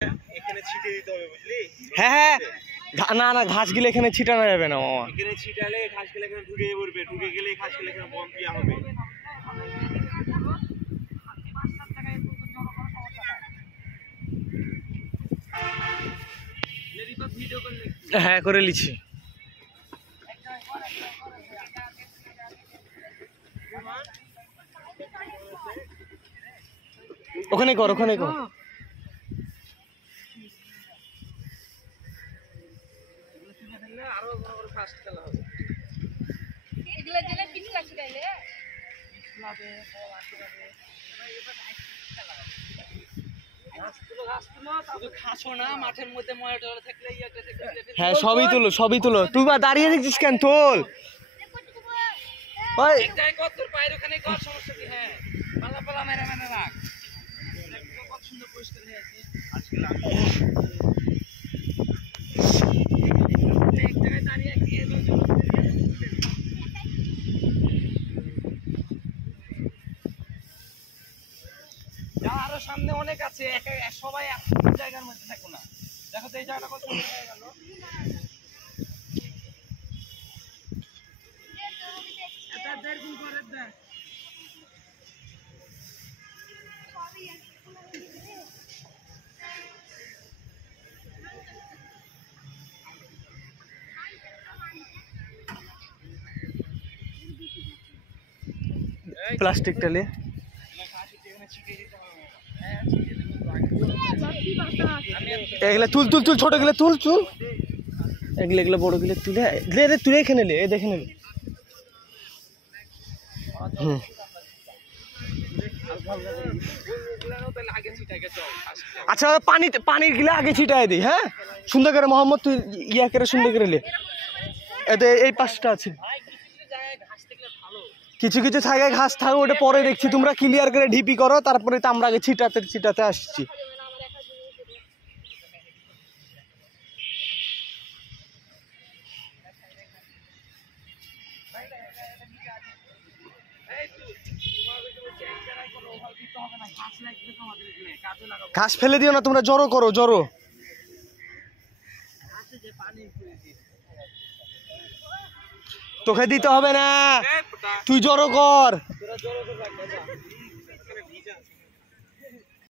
এখানে ছিটে দিতে হবে বুঝলি? হ্যাঁ হ্যাঁ, না না ঘাসগুলো এখানে ছিটানো যাবে না মামা। এখানে ছিটালে ঘাসগুলো এখানে ঢুকে পড়বে, ঢুকে গেলে ঘাসগুলো এখানে বন্ধ দেওয়া হবে। হ্যাঁ করে লিছি। ওখানে কর, ওখানে কর। হ্যাঁ সবই তুলো, সবই তুলো। তুই বা দাঁড়িয়ে দেখছিস কেন? তোল। আরো সামনে অনেক আছে, সবাই জায়গার মধ্যে থাকো না। দেখো তো এই জায়গাটা কত সুন্দর হয়ে গেল। প্লাস্টিকটা লে এগুলা তুল তুল তুল, ছোট গুলো তুল তুল, এগুলো এগুলো বড় গুলো তুলে লে, তুলে এখানে লে, দেখে নেবে। হুম আচ্ছা পানির গিলা আগে ছিটাই দিই। হ্যাঁ সুন্দর করে মোহাম্মদ, তুই ইয়া করে সুন্দর করে লে। এতে এই পাশটা আছে, কিছু কিছু জায়গায় ঘাস থাকে, ওটা পরে দেখছি। তোমরা ক্লিয়ার করে ঢিপি করো, তারপরে তো আমরা আগে ছিটাতে ছিটাতে আসছি। ঘাস ফেলে দিও না তোমরা, জড়ো করো, জড়ো। তোকে দিতে হবে না, তুই জড়ো কর।